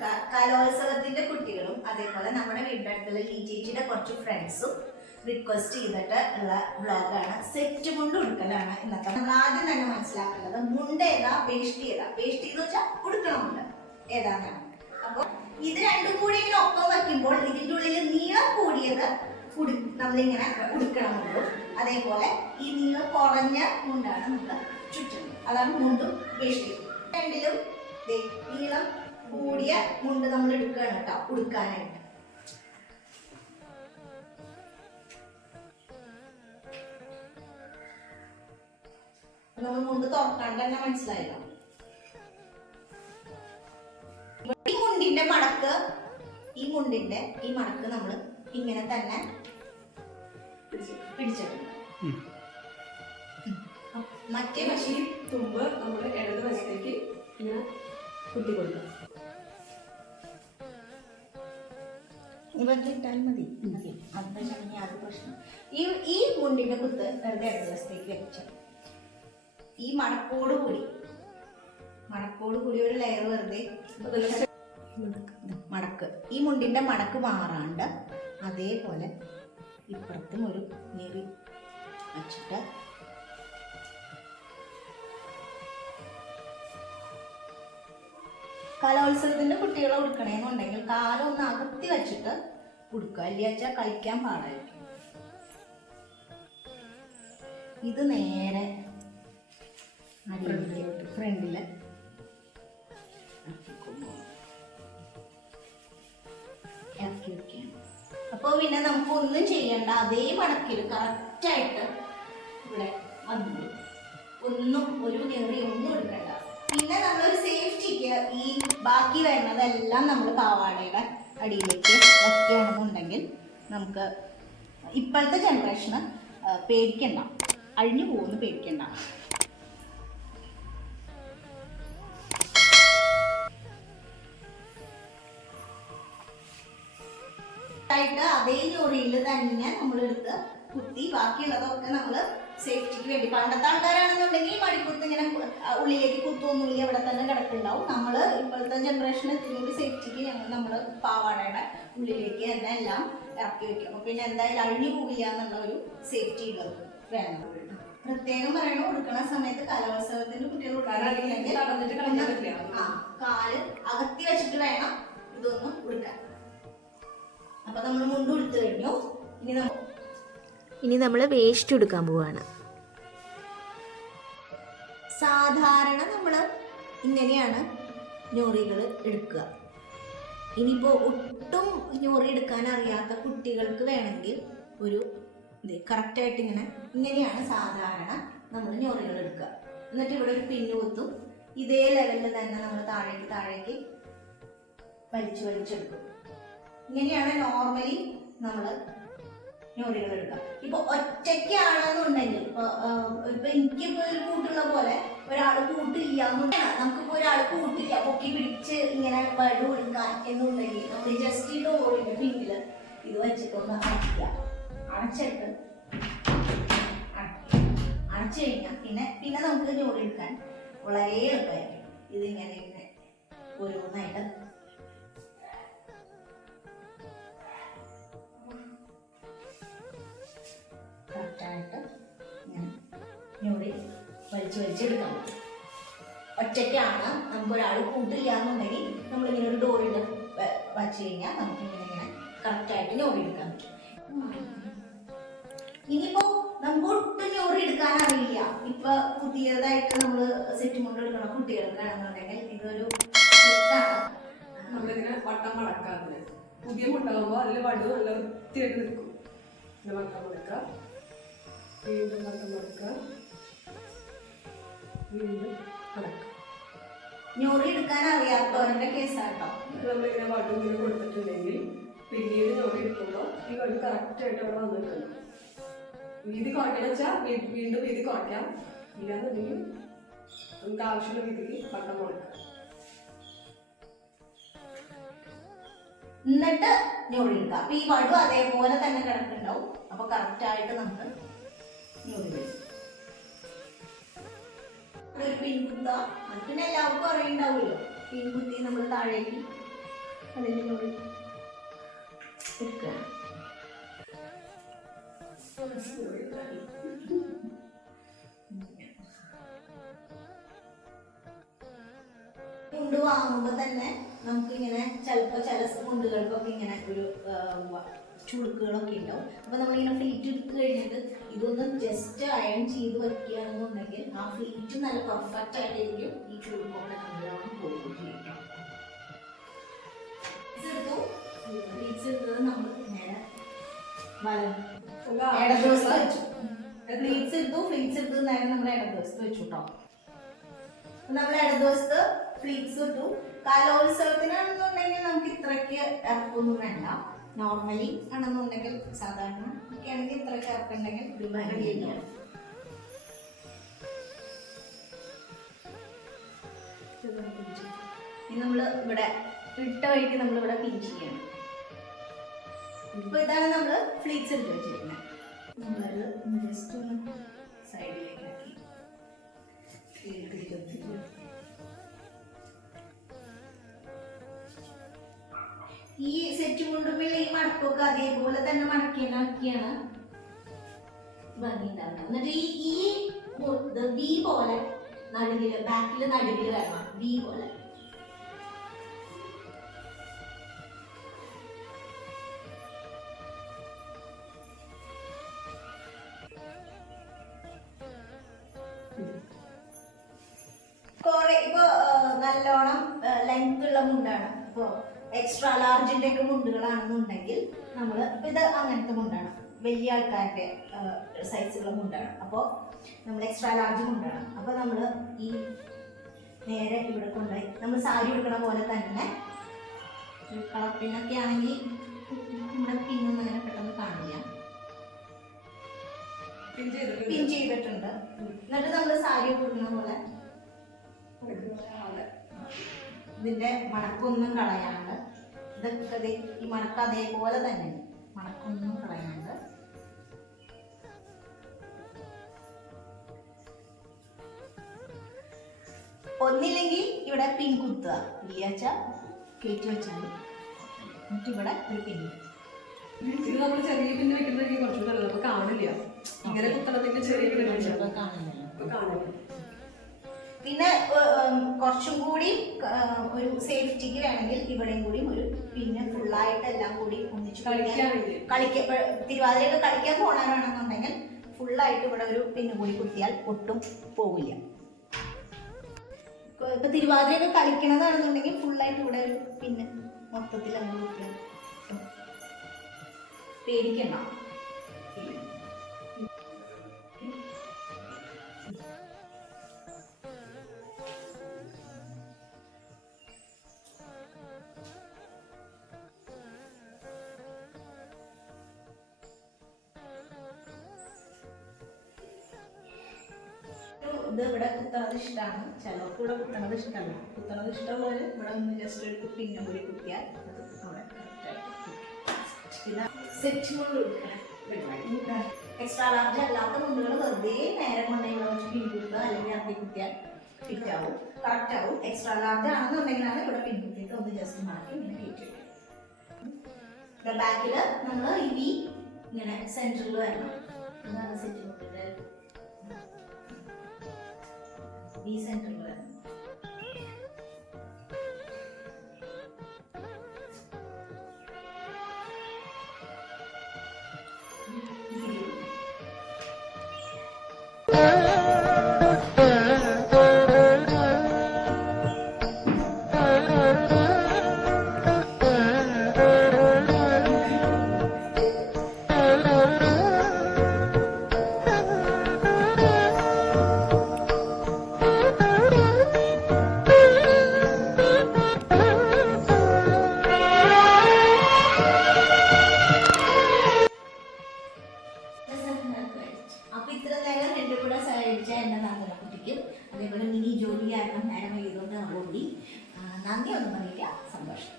ക- കലോത്സവത്തിന്റെ കുട്ടികളും അതേപോലെ നമ്മുടെ വീടിന്റെ അടുത്തുള്ള ചേച്ചിയുടെ കുറച്ച് ഫ്രണ്ട്സും റിക്വസ്റ്റ് ചെയ്തിട്ട് ഉള്ള ബ്ലോഗാണ് സെറ്റ് മുണ്ട് ഉടുക്കലാണ് ഇന്നത്തെ. നമ്മൾ ആദ്യം തന്നെ മനസ്സിലാക്കേണ്ടത് മുണ്ട് ഏതാ പേസ്റ്റ് ഏതാ? പേസ്റ്റ് എന്ന് വെച്ചാൽ ഉടുക്കണമുണ്ട് ഏതാണ് അപ്പൊ ഇത് രണ്ടും കൂടി ഇങ്ങനെ ഒപ്പം വയ്ക്കുമ്പോൾ ഇതിന്റെ ഉള്ളിൽ നീളം കൂടിയത് ഉടു നമ്മളിങ്ങനെ ഉടുക്കണമുണ്ട് അതേപോലെ ഈ നീളം കുറഞ്ഞ മുണ്ടാണ് നമ്മൾ ചുറ്റുന്നത്. അതാണ് മുണ്ടും വേഷ്ടിയും രണ്ടിലും നീളം കൂടിയ മുണ്ട് നമ്മൾ എടുക്കുകയാണ് കേട്ടോ ഉടുക്കാനായിട്ട്. നമ്മൾ മുണ്ട് തുറക്കാണ്ട് തന്നെ മനസ്സിലായല്ലോ. ഈ മുണ്ടിന്റെ മടക്ക് ഈ മുണ്ടിന്റെ ഈ മടക്ക് നമ്മൾ ഇങ്ങനെ തന്നെ പിടിച്ചെടുക്കും. മറ്റേ വശം തുമ്പ് നമ്മൾ ഇടത് വശത്തേക്ക് ഇങ്ങനെ കുത്തി കൊടുക്കും. ഇവർക്ക് ഇട്ടാൽ മതി. അത് അത് പ്രശ്നം. ഈ ഈ മുണ്ടിന്റെ കുത്ത് വെറുതെ അടുത്തേക്ക് വെച്ചു. ഈ മടക്കോട് കൂടി. മടക്കോട് കൂടി ഒരു ലെയർ വെറുതെ മടക്ക് ഈ മുണ്ടിന്റെ മടക്ക് മാറാണ്ട് അതേപോലെ ഇപ്പുറത്തും ഒരു ഞെറി വെച്ചിട്ട് കലോത്സവത്തിന്റെ കുട്ടികളെ ഉടുക്കണേന്നുണ്ടെങ്കിൽ കാലൊന്ന് അകത്തി വെച്ചിട്ട് ഉടുക്കുക അല്ലേ വെച്ചാൽ കളിക്കാൻ പാടായിരിക്കും. ഇത് നേരെ ഫ്രണ്ടിൽ ഇറക്കി വെക്കുകയാണ് അപ്പോൾ പിന്നെ നമുക്ക് ഒന്നും ചെയ്യണ്ട. അതേ മടക്കിൽ കറക്റ്റായിട്ട് ഇവിടെ വന്നു. ഒന്നും ഒരു ഞെറി ഒന്നും എടുക്കണ്ട. പിന്നെ നമ്മളൊരു സേഫ്റ്റിക്ക് ഈ ബാക്കി വരുന്നതെല്ലാം നമ്മൾ പാവാടയുടെ അടിയിലേക്ക് വയ്ക്കുകയാണെന്നുണ്ടെങ്കിൽ നമുക്ക് ഇപ്പോഴത്തെ ജനറേഷന് പേടിക്കണ്ട. അഴിഞ്ഞു പോകുന്ന പേടിക്കണ്ട. അതേ ഞൊറിയിൽ തന്നെ നമ്മൾ എടുത്ത് കുത്തി ബാക്കിയുള്ളതൊക്കെ നമ്മൾ സേഫ്റ്റിക്ക് വേണ്ടി. പണ്ടത്തെ ആൾക്കാരാണെന്നുണ്ടെങ്കിൽ മടിക്കുത്ത് ഇങ്ങനെ ഉള്ളിലേക്ക് കുത്തൊന്നുമില്ല അവിടെ തന്നെ കിടക്കുന്നുണ്ടാവും. നമ്മൾ ഇപ്പോഴത്തെ ജനറേഷൻ ഇത്തിരി സേഫ്റ്റിക്ക് ഞങ്ങൾ നമ്മൾ പാവാടയുടെ ഉള്ളിലേക്ക് തന്നെ എല്ലാം ഇറക്കി വെക്കും. അപ്പൊ പിന്നെ എന്തായാലും അഴിഞ്ഞു പോവില്ല എന്നുള്ള ഒരു സേഫ്റ്റി ഉള്ളത് വേണം. പ്രത്യേകം പറയണ കൊടുക്കണ സമയത്ത് കലോത്സവത്തിന്റെ കുട്ടികൾ കാൽ അകത്തി വെച്ചിട്ട് വേണം ഇതൊന്നും ഉടുക്കാൻ. അപ്പൊ നമ്മൾ മുണ്ട് ഉടുത്തു കഴിഞ്ഞു. ഇനി നമ്മൾ ഇനി നമ്മൾ വേസ്റ്റ് എടുക്കാൻ പോവാണ്. സാധാരണ നമ്മൾ ഇങ്ങനെയാണ് ഞോറികൾ എടുക്കുക. ഇനിയിപ്പോൾ ഒട്ടും ഞോറി എടുക്കാൻ അറിയാത്ത കുട്ടികൾക്ക് വേണമെങ്കിൽ ഒരു ഇത് കറക്റ്റായിട്ട് ഇങ്ങനെ ഇങ്ങനെയാണ് സാധാരണ നമ്മൾ ഞോറികൾ എടുക്കുക. എന്നിട്ട് ഇവിടെ ഒരു പിന്നു ഇതേ ലെവലിൽ തന്നെ നമ്മൾ താഴേക്ക് താഴേക്ക് വലിച്ചു വലിച്ചെടുക്കും. ഇങ്ങനെയാണ് നോർമലി നമ്മൾ ഞൊറികൾ എടുക്കുക ഇപ്പൊ ഒറ്റയ്ക്കാണെന്നുണ്ടെങ്കിൽ ഇപ്പൊ ഇപ്പൊ എനിക്കിപ്പോ ഒരു കൂട്ടുള്ള പോലെ ഒരാൾ കൂട്ടില്ല നമുക്കിപ്പോ ഒരാൾ കൂട്ടില്ല പൊക്കി പിടിച്ച് ഇങ്ങനെ വഴു കൊടുക്കാം എന്നുണ്ടെങ്കിൽ നമ്മൾ ജസ്റ്റ് ഈ ഡോറിന്റെ ഇത് വെച്ചിട്ടൊന്ന് അടയ്ക്കുക. അടച്ചിട്ട്. അടച്ചു കഴിഞ്ഞാൽ പിന്നെ പിന്നെ നമുക്ക് ജോലി എടുക്കാൻ വളരെ എളുപ്പമായിരിക്കും. ഇതിങ്ങനെ ഇങ്ങനെ ഓരോന്നായിട്ട് വലിച്ച് വലിച്ചെടുക്കാൻ പറ്റും. ഒറ്റയ്ക്കാണ് നമുക്ക് ഒരാൾ കൂട്ടില്ല എന്നുണ്ടെങ്കിൽ നമ്മളിങ്ങനെ ഒരു ഡോറിൽ വച്ച് കഴിഞ്ഞാൽ നമുക്ക് ഇങ്ങനെ ഇങ്ങനെ കറക്റ്റായിട്ട് ഞൊറി എടുക്കാൻ പറ്റും. ഇനിയിപ്പോ നമുക്ക് ഒട്ടും ഞോറി എടുക്കാൻ അറിയില്ല. ഇപ്പൊ പുതിയതായിട്ട് നമ്മൾ സെറ്റ് മുണ്ട് എടുക്കണം കുട്ടികൾക്കാണെന്നുണ്ടെങ്കിൽ ഇതൊരു. നമ്മളിങ്ങനെ വട്ടം മടക്കാറില്ല? പുതിയ മുട്ടാകുമ്പോൾ അതിൽ വടു നല്ല വൃത്തിയായിട്ട് നിൽക്കും പിന്നെ വട്ടം മടക്കുക. വീണ്ടും വട്ടം മടക്കുക. വീണ്ടും ഞൊറി എടുക്കാൻ അറിയാത്തവരുടെ കേസാട്ടോ. നമ്മളിങ്ങനെ വട്ടം ഇങ്ങനെ കൊടുത്തിട്ടുണ്ടെങ്കിൽ പിന്നീട് നോക്കി എടുക്കുമ്പോൾ ഈ വടു കറക്റ്റായിട്ട് അവിടെ വന്നിട്ടുണ്ട്. വീതി കുറയ്ക്കണം വെച്ചാൽ വീണ്ടും വീതി കുറയ്ക്കാം. ഇല്ലാന്നുണ്ടെങ്കിൽ നമുക്ക് ആവശ്യമുള്ള രീതിയിൽ വട്ടം കൊടുക്കാം എന്നിട്ട് ഞൊറി എടുക്കാം. അപ്പൊ ഈ വടു അതേപോലെ തന്നെ കിടക്കുന്നുണ്ടാവും. അപ്പൊ കറക്റ്റ് ആയിട്ട് നമുക്ക് ഇവിടെ ഒരു പിൻകുത്ത അത് പിന്നെ എല്ലാവർക്കും അറിയുണ്ടാവുമല്ലോ. പിൻകുത്തി നമ്മൾ താഴേക്ക് അതിന്റെ മുകളിൽ എടുക്കുകയാണ്. മുണ്ട് വാങ്ങുമ്പോൾ തന്നെ നമുക്ക് ഇങ്ങനെ ചിലപ്പോൾ ചില മുണ്ടുകൾക്കൊക്കെ ഇങ്ങനെ ഒരു ചുളുക്കുകളൊക്കെ ഉണ്ടാവും. അപ്പോൾ നമ്മളിങ്ങനെ ഫ്ലീറ്റ് എടുത്ത് കഴിഞ്ഞിട്ട് ഇതൊന്ന് ജസ്റ്റ് അയൺ ചെയ്ത് വയ്ക്കുകയാണെന്നുണ്ടെങ്കിൽ ആ ഫ്ലീറ്റ് നല്ല പെർഫെക്റ്റ് ആയിട്ടായിരിക്കും ഈ ചുളുക്കൊക്കെ നല്ലോണം പോയിക്കൊണ്ടിരിക്കാം എടുത്തു? ഫ്ലീറ്റ്സ് എടുത്തത് നമ്മൾ നേരെ വലം. ഇടതുവശത്ത് വെച്ചു. ഫ്ലീറ്റ്സ് എടുത്തു ഫ്ലീറ്റ്സ് എടുത്ത് നേരെ നമ്മുടെ ഇടതുവശത്ത് വെച്ചു കേട്ടോ നമ്മൾ ഇടതുവശത്ത് ഫ്ലീറ്റ്സ് ഇട്ടു. കലോത്സവത്തിനാണെന്നുണ്ടെങ്കിൽ നമുക്ക് ഇത്രയ്ക്ക് ഇറക്കൊന്നും വേണ്ട. നോർമലി ആണെന്നുണ്ടെങ്കിൽ സാധാരണ ഒക്കെ ആണെങ്കിൽ ഇത്രയ്ക്ക് ഇറക്കുണ്ടെങ്കിൽ ഒരു ഭംഗിയാണ് ഇനി നമ്മൾ ഇവിടെ ഇട്ട വഴിക്ക് നമ്മൾ ഇവിടെ പിൻ ചെയ്യണം. ഇപ്പൊ ഇതാണ് നമ്മൾ ഫ്ലീറ്റ്സ് എടുത്ത് വെച്ചിരിക്കുന്നത്. നമ്മളത് ജസ്റ്റ് ഒന്ന് സൈഡിലേക്ക് ആക്കി. ഈ സെറ്റ് കൊണ്ടുമ്പോൾ ഈ മടക്കൊക്കെ അതേപോലെ തന്നെ മടക്കിയതാക്കിയാണ് ഭംഗി എന്നിട്ട് ഈ പോലെ നടുവിൽ ബാക്കിൽ നടുവിൽ വരണം. വി പോലെ. കുറെ ഇപ്പൊ നല്ലോണം ലെങ്ത് ഉള്ള മുണ്ടാണ്. ഇപ്പൊ എക്സ്ട്രാ ലാർജിന്റെ ഒക്കെ മുണ്ടുകളാണെന്നുണ്ടെങ്കിൽ നമ്മൾ ഇപ്പൊ ഇത് അങ്ങനത്തെ മുണ്ടാണ്. വലിയ ആൾക്കാരുടെ സൈസുള്ള മുണ്ടാണ്. അപ്പോൾ നമ്മൾ എക്സ്ട്രാ ലാർജ് മുണ്ടാണ്. അപ്പോൾ നമ്മൾ ഈ നേരെ ഇവിടെ കൊണ്ടുപോയി നമ്മൾ സാരി എടുക്കണ പോലെ തന്നെ കളർ പിന്നൊക്കെ ആണെങ്കിൽ നമ്മുടെ പിന്നൊന്നും അങ്ങനെ പെട്ടെന്ന് കാണില്ല. പിൻ ചെയ്തിട്ടുണ്ട്. എന്നിട്ട് നമ്മൾ സാരി കൊടുക്കുന്ന പോലെ. ഇതിന്റെ മണക്കൊന്നും കളയാണ്ട് ഇതൊക്കെ ഈ മണക്ക അതേപോലെ തന്നെ. മണക്കൊന്നും കളയുന്നുണ്ട് ഒന്നില്ലെങ്കിൽ ഇവിടെ പിൻ കുത്തുക. ഇല്ലാച്ച കയറ്റി വെച്ചാൽ. എന്നിട്ട് ഇവിടെ ഒരു പിൻ. ഇത് നമ്മൾ ചെറിയ പിന്നെ വെക്കുന്നതായിരിക്കും കുറച്ചുകൂടെ അപ്പൊ കാണില്ല. ഇങ്ങനെ കുത്തണത്തിന്റെ ചെറിയ അപ്പൊ കാണില്ല. പിന്നെ കുറച്ചും കൂടി ഒരു സേഫ്റ്റിക്ക് വേണമെങ്കിൽ ഇവിടെയും കൂടി ഒരു പിന്നെ ഫുള്ളായിട്ട് എല്ലാം കൂടി ഒന്നിച്ച് കളിക്കാൻ തിരുവാതിരയൊക്കെ കളിക്കാൻ പോകണമെന്നുണ്ടെങ്കിൽ ഫുള്ളായിട്ട് ഇവിടെ ഒരു പിന്നെ കൂടി കുത്തിയാൽ ഒട്ടും പോകില്ല ഇപ്പൊ- തിരുവാതിരയൊക്കെ കളിക്കണതാണെന്നുണ്ടെങ്കിൽ ഫുള്ളായിട്ട് ഇവിടെ ഒരു പിന്നെ മൊത്തത്തിൽ അങ്ങ് കുത്തിയാൽ ഒട്ടും ഇത് ഇവിടെ കുത്തണത് ഇഷ്ടമാണ് ചിലർക്ക് ഇവിടെ കുത്തണത് ഇഷ്ടമല്ല കുത്തണത് ഇഷ്ടമുള്ളവർ ഇവിടെ ഒന്ന് ജസ്റ്റ് ഒരു കുപ്പിങ്ങും കൂടി കുത്തിയാൽ. പിന്നെ സെറ്റ് എക്സ്ട്രാ ലാർജ് അല്ലാത്ത മുണ്ടുകൾ വെറുതെ നേരം കൊണ്ട് ഇവിടെ വെച്ച് പിൻകുത്തുക അല്ലെങ്കിൽ അതി കുത്തിയാൽ ഫിറ്റ് ആവും. കറക്റ്റ് ആവും. എക്സ്ട്രാ ലാർജ് ആണെന്നുണ്ടെങ്കിലാണ് ഇവിടെ പിൻകുത്തിയിട്ട് ഒന്ന് ജസ്റ്റ് മാറ്റി ഇങ്ങനെ കയറ്റി വെക്കും ബാക്കിൽ നമ്മൾ ഈ ഇങ്ങനെ സെന്ററിൽ വരണം. decent പറയില്ല സന്തോഷം